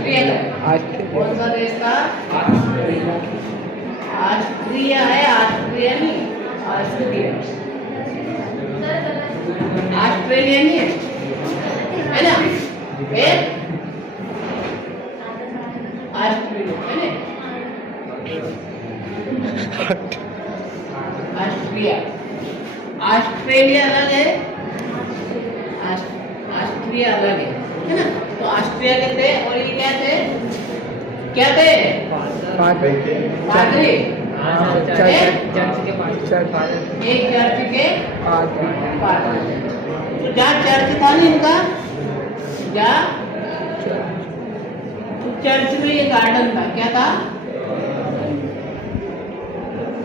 Austria का है। कौन सा देश था? ऑस्ट्रिया है, ऑस्ट्रिया नहीं, ऑस्ट्रिया। ऑस्ट्रेलिया नहीं है ना? फिर ऑस्ट्रेलिया है ना? ऑस्ट्रिया, ऑस्ट्रेलिया अलग है, ऑस्ट्रिया अलग है ना? तो ऑस्ट्रिया के थे और ये क्या थे? क्या थे? पादरी। चर्च के पास एक चर्च के पादरी। तो जहाँ चर्च था ना इनका, जहाँ चर्च में ये गार्डन था, क्या था?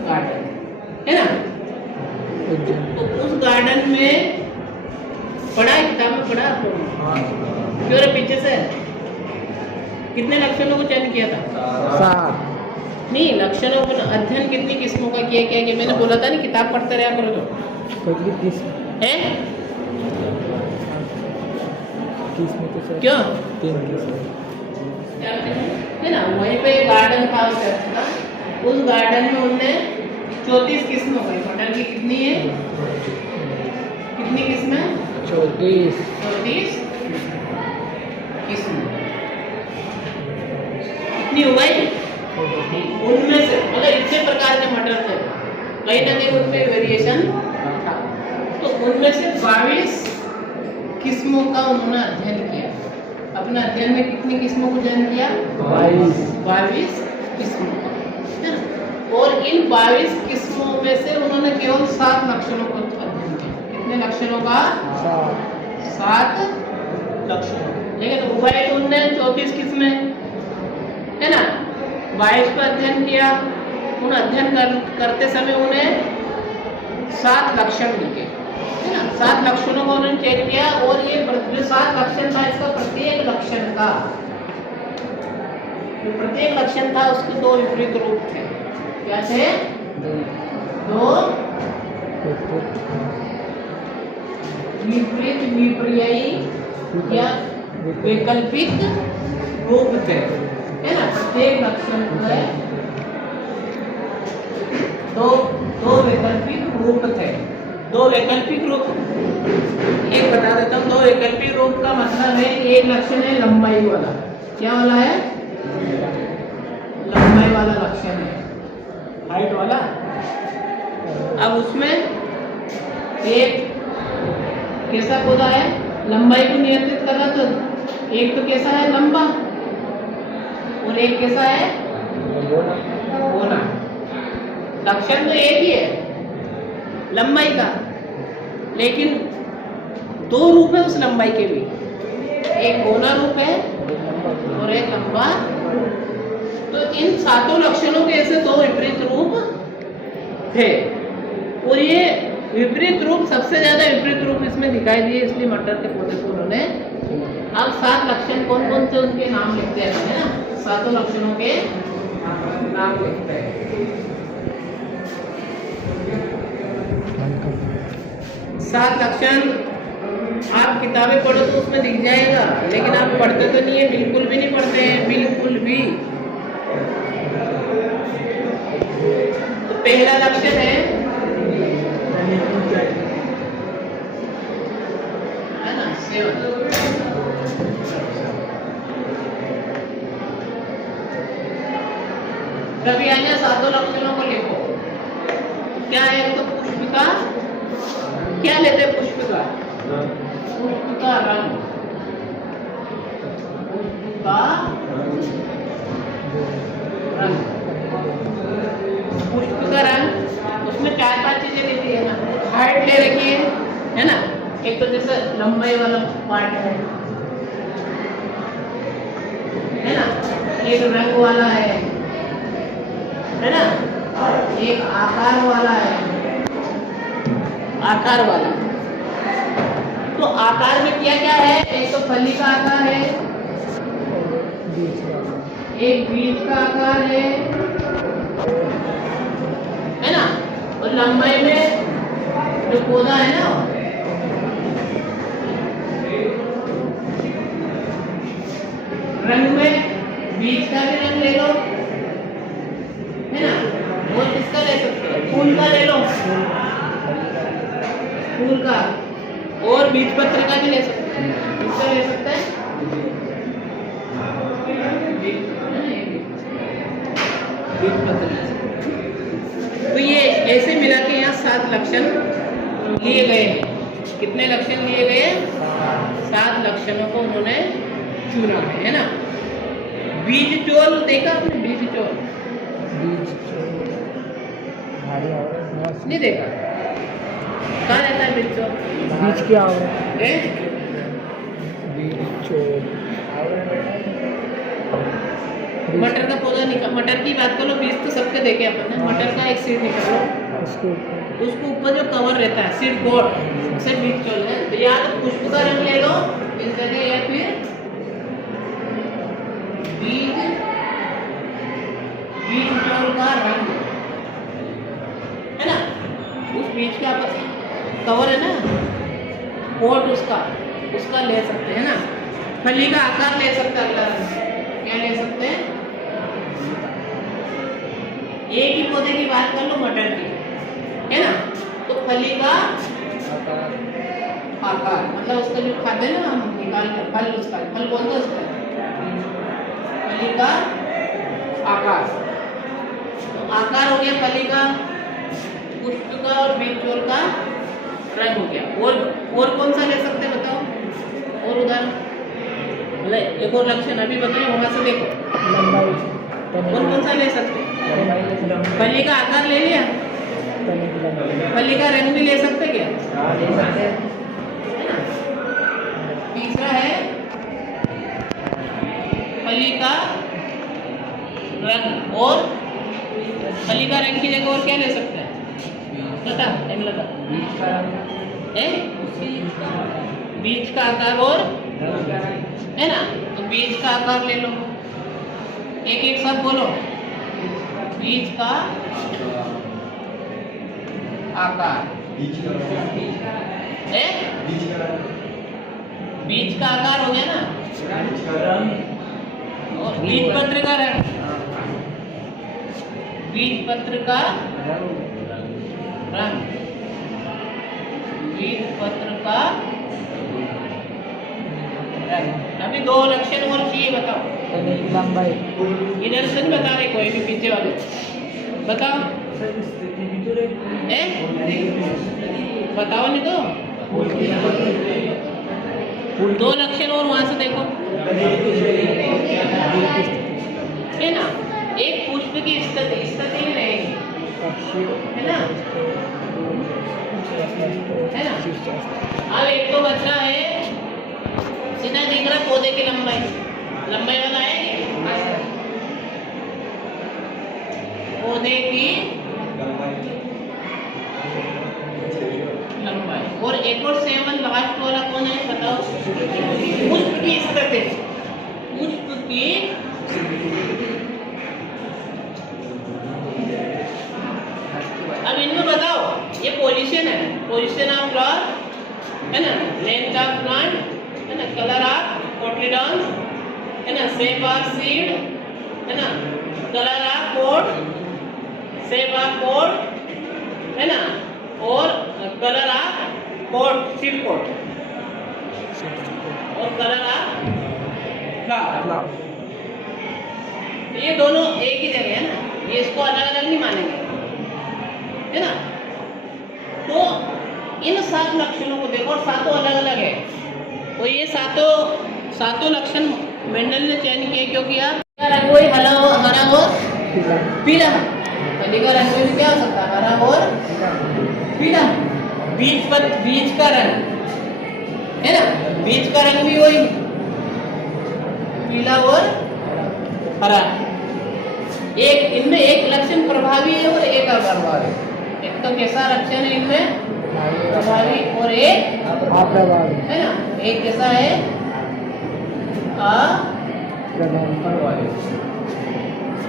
गार्डन है ना? तो उस गार्डन में पढ़ा है, किताब में पढ़ा क्यों रे पीछे से? कितने लक्षणों को चयन किया था? नहीं, लक्षणों का अध्ययन कितनी किस्मों का किया क्या? मैंने बोला था ना, किताब पढ़ते रहा करो तो है क्यों है ना? वहीं पे गार्डन था, उस चर्च का। उस गार्डन में उनने 34 किस्मों का, टोटल की कितनी है? कितनी किस्में? 34 किस्में। कितनी हो गई? उनमें से मतलब इतने प्रकार के मटर थे, कहीं ना कहीं उनमें वेरिएशन था। तो उनमें से 22 किस्मों का उन्होंने अध्ययन किया। अपने अध्ययन में कितनी किस्मों को अध्ययन किया? 22 किस्मों का, है ना? और इन 22 किस्मों में से उन्होंने केवल 7 लक्षणों को अध्ययन किया। कितने लक्षणों का? 7 लक्षणों। लेकिन उभय उनने 34 किस्में, है ना? 22 का अध्ययन किया। उन अध्ययन करते समय उन्हें 7 लक्षण लिखे, है ना? 7 लक्षणों को उन्होंने चेक किया और ये जो 7 लक्षण था, इसका प्रत्येक लक्षण का, जो प्रत्येक लक्षण था उसके 2 विपरीत रूप थे। क्या थे? 2 विपरीत विपर्ययी या वैकल्पिक रूप थे, है ना? प्रत्येक लक्षण है दो वैकल्पिक रूप थे। 2 वैकल्पिक रूप, एक बता देता हूँ। 2 वैकल्पिक रूप का मतलब है, एक लक्षण है लंबाई वाला। क्या वाला है? लंबाई वाला लक्षण है, हाइट वाला। अब उसमें एक कैसा पौधा है, लंबाई को नियंत्रित कर रहा, तो एक तो कैसा है? लंबा, और एक कैसा है? बोना। लक्षण तो एक ही है लंबाई का, लेकिन 2 रूप है उस लंबाई के भी, एक बोना रूप है और एक लंबा। तो इन 7 लक्षणों के ऐसे 2 विपरीत रूप थे, और ये विपरीत रूप, सबसे ज्यादा विपरीत रूप इसमें दिखाई दिए, इसलिए मटर के पौधे को उन्होंने। अब 7 लक्षण कौन कौन से उनके नाम लिखते हैं, है ना? 7 लक्षणों के नाम लिखते हैं। 7 लक्षण आप किताबें पढ़ो तो उसमें दिख जाएगा, लेकिन आप पढ़ते तो नहीं है, बिल्कुल भी नहीं पढ़ते हैं, बिल्कुल भी। तो पहला लक्षण है ना? सेवन। कभी आने 7 लक्षणों को लिखो। क्या है? तो पुष्पिका, क्या लेते हैं? पुष्पिका, पुष्पिका रंग, पुष्पिका रंग, पुष्पिका रंग। उसमें 4-5 चीजें लेती है ना, हाइट ले रखी है ना? एक तो जैसे लंबाई वाला पार्ट है ना? एक रंग वाला है ना? एक आकार वाला है, आकार वाला। तो आकार में क्या क्या है? एक तो फली का आकार है, एक बीज का आकार है ना? और लंबाई में जो पौधा है ना, रंग में और बीज पत्रिका भी ले सकते हैं, इससे ले सकते हैं। बीज पत्रिका। तो ये ऐसे मिला के यहाँ 7 लक्षण लिए गए हैं। कितने लक्षण लिए गए? 7 लक्षणों को उन्होंने चुना है ना। बीज चोल देखा आपने? बीज चोल नहीं देखा? कहाँ रहता है बीज चोल? बीज क्या हो? मटर का पौधा निकाल, मटर की बात करो, बीज तो सबके देखे अपन ने। मटर का एक सीड निकालो, उसको ऊपर जो कवर रहता है सीड कोट, उसे बीज चोल है। तो या तो पुष्प का रंग ले लो इस जगह, या फिर बीज चोल का रंग है ना। उस बीज का कवर है ना, कोट उसका ले सकते हैं ना। फली का आकार ले सकते हैं, अगला रंग क्या ले सकते हैं? एक ही पौधे की बात कर लो, मटर की है ना, तो फली का आकार मतलब उसका जो खाते हैं ना हम निकाल कर फल, उसका फल बोलते हैं उसका फली का आकार। तो आकार हो गया फली का, पुष्प का और बीज चोल का रंग हो गया। और कौन सा ले सकते हैं बताओ? और उदाहरण मतलब एक और लक्षण अभी बताइए, वहां से देखो और कौन सा ले सकते हैं? फली का आकार ले लिया, फली का रंग भी ले सकते क्या? है ना। तीसरा है फली का रंग, और फली का रंग की जगह और क्या ले सकते हैं? बता, टाइम लगा। बीज का आकार और है ना, तो बीज का आकार ले लो, एक एक सब बोलो। बीज का आकार है, बीज का आकार हो गया ना, और बीज पत्र का रंग, बीज पत्र का रंग, बीज पत्र का रंग। अभी 2 लक्षण और चाहिए, बताओ। लंबाई इधर से नहीं बता रहे, कोई भी पीछे वाले बताओ। बताओ नहीं तो 2 लक्षण और वहां से देखो है ना। एक पुष्प की स्थिति में रहेगी है ना, है ना। अब एक तो बच रहा है सीधा दिख रहा पौधे की लंबाई वाला है पौधे की लंबाई। और एक और 7 लास्ट वाला कौन है बताओ? पुष्प की स्थिति, पुष्प की अब इनमें बताओ, ये पोजीशन है, पोजीशन ऑफ फ्लावर है ना, लेंथ ऑफ प्लांट है ना, कलर ऑफ कोटिलीडॉन्स है ना, शेप ऑफ सीड है ना, colour of pod, shape of pod है ना, और colour of pod, seed pod, और कलर ऑफ फ्लावर। ये दोनों एक ही जगह है ना, ये इसको अलग अलग नहीं मानेंगे है ना। तो इन 7 लक्षणों को देखो, और 7 अलग अलग है। तो ये सातों लक्षण मेंडल ने चयन किए, क्योंकि यार रंग वही हरा और पीला। फली का रंग में क्या हो सकता है? हरा और पीला। बीज का रंग है ना, बीज का रंग भी वही पीला और हरा। एक इनमें एक लक्षण प्रभावी है और एक अप्रभावी। एक तो कैसा लक्षण है इनमें? प्रभावी, और एक अप्रभावी है ना। एक कैसा है? अप्रभावी।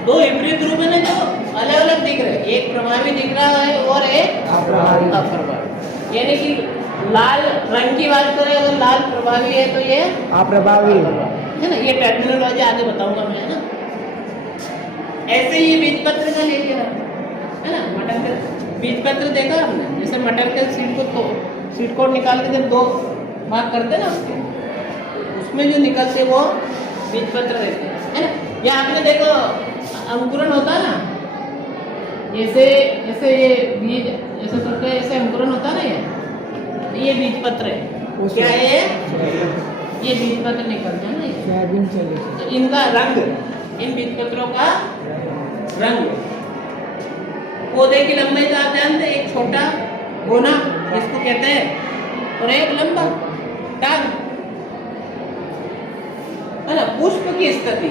2 विपरीत रूप है ना, जो अलग अलग दिख रहे हैं। एक प्रभावी दिख रहा है और एक अप्रभावी। यानी कि लाल रंग की बात करें, अगर लाल प्रभावी है तो ये अप्रभावी है ना। ये टेक्नोलॉजी आगे बताऊंगा मैं है ना। ऐसे ही बीज पत्र का ले लिया है ना, मटर का बीज पत्र देखा आपने? जैसे मटर के सीड को निकाल के जब 2 भाग करते हैं ना उसके, उसमें जो निकलते वो बीजपत्र रहते हैं, है ना। या आपने देखो अंकुरन होता है ना, ऐसे ऐसे ये बीज ऐसे करके ऐसे अंकुरन होता है ना, ये बीजपत्र है। क्या है ये बीजपत्र निकलते हैं ना ये। सोयाबीन से जैसे तो इनका रंग, इन बीजपत्रों का रंग, पौधे की लंबाई का आप जानते हैं, एक छोटा गोना जिसको कहते हैं और एक लंबा टांग, है ना। पुष्प की स्थिति